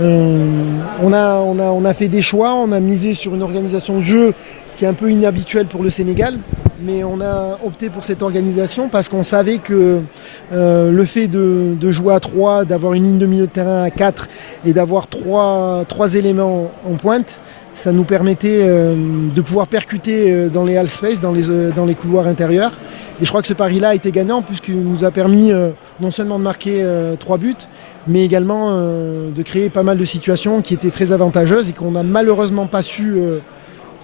On a fait des choix, on a misé sur une organisation de jeu qui est un peu inhabituelle pour le Sénégal, mais on a opté pour cette organisation parce qu'on savait que le fait de jouer à 3, d'avoir une ligne de milieu de terrain à 4 et d'avoir trois éléments en pointe, ça nous permettait de pouvoir percuter dans les half space, dans les couloirs intérieurs. Et je crois que ce pari-là a été gagnant puisqu'il nous a permis non seulement de marquer 3 buts, mais également de créer pas mal de situations qui étaient très avantageuses et qu'on n'a malheureusement pas su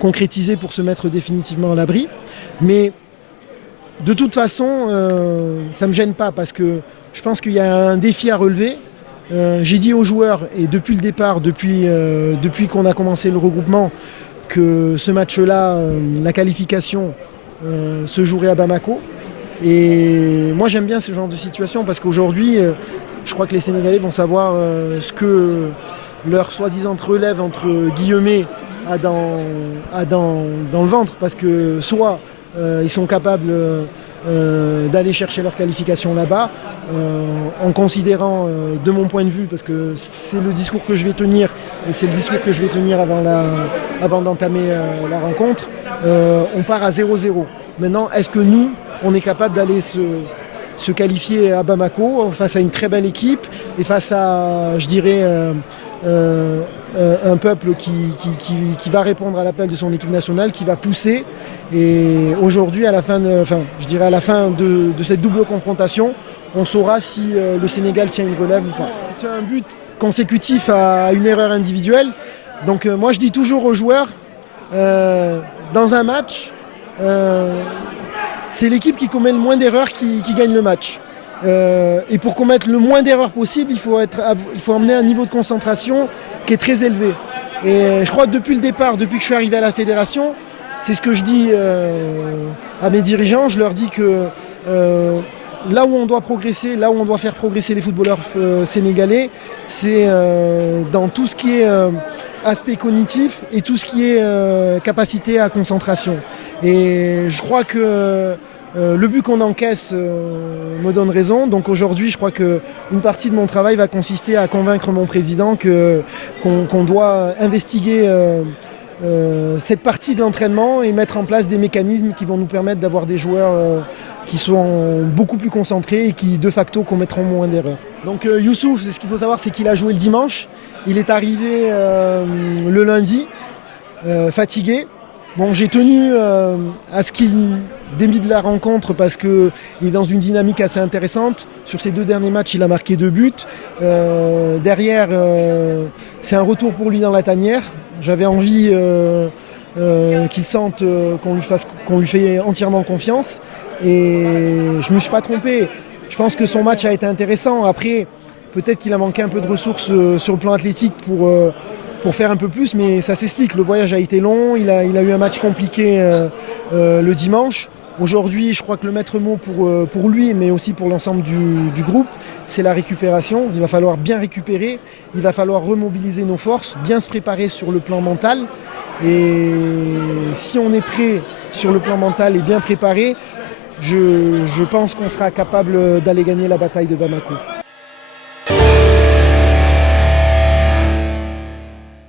concrétiser pour se mettre définitivement à l'abri. Mais de toute façon, ça ne me gêne pas parce que je pense qu'il y a un défi à relever. J'ai dit aux joueurs, et depuis le départ, depuis qu'on a commencé le regroupement, que ce match-là, la qualification, se jouerait à Bamako. Et moi j'aime bien ce genre de situation parce qu'aujourd'hui, je crois que les Sénégalais vont savoir ce que leur soi-disant relève entre guillemets a dans le ventre, parce que soit ils sont capables d'aller chercher leur qualification là-bas, en considérant, de mon point de vue, parce que c'est le discours que je vais tenir, et c'est le discours que je vais tenir avant d'entamer la rencontre, on part à 0-0. Maintenant, est-ce que nous, on est capable d'aller se qualifier à Bamako face à une très belle équipe et face à, je dirais, un peuple qui va répondre à l'appel de son équipe nationale, qui va pousser. Et aujourd'hui, à la fin de cette double confrontation, on saura si le Sénégal tient une relève ou pas. C'est un but consécutif à une erreur individuelle. Donc moi, je dis toujours aux joueurs, dans un match, c'est l'équipe qui commet le moins d'erreurs qui gagne le match. Et pour commettre le moins d'erreurs possible, il faut emmener un niveau de concentration qui est très élevé. Et je crois que depuis le départ, depuis que je suis arrivé à la fédération, c'est ce que je dis à mes dirigeants. Je leur dis que là où on doit progresser, là où on doit faire progresser les footballeurs sénégalais, c'est dans tout ce qui est aspect cognitif et tout ce qui est capacité à concentration. Et je crois que le but qu'on encaisse me donne raison. Donc aujourd'hui, je crois qu'une partie de mon travail va consister à convaincre mon président qu'on doit investiguer cette partie de l'entraînement et mettre en place des mécanismes qui vont nous permettre d'avoir des joueurs qui sont beaucoup plus concentrés et qui de facto commettront moins d'erreurs. Donc Youssouf, ce qu'il faut savoir, c'est qu'il a joué le dimanche. Il est arrivé le lundi, fatigué. Bon, j'ai tenu à ce qu'il débute la rencontre parce qu'il est dans une dynamique assez intéressante. Sur ses 2 derniers matchs, il a marqué 2 buts. Derrière, c'est un retour pour lui dans la tanière. J'avais envie qu'il sente qu'on lui fait entièrement confiance. Et je ne me suis pas trompé. Je pense que son match a été intéressant. Après, peut-être qu'il a manqué un peu de ressources sur le plan athlétique pour faire un peu plus, mais ça s'explique. Le voyage a été long, il a eu un match compliqué le dimanche. Aujourd'hui, je crois que le maître mot pour lui, mais aussi pour l'ensemble du groupe, c'est la récupération. Il va falloir bien récupérer, il va falloir remobiliser nos forces, bien se préparer sur le plan mental. Et si on est prêt sur le plan mental et bien préparé, je pense qu'on sera capable d'aller gagner la bataille de Bamako.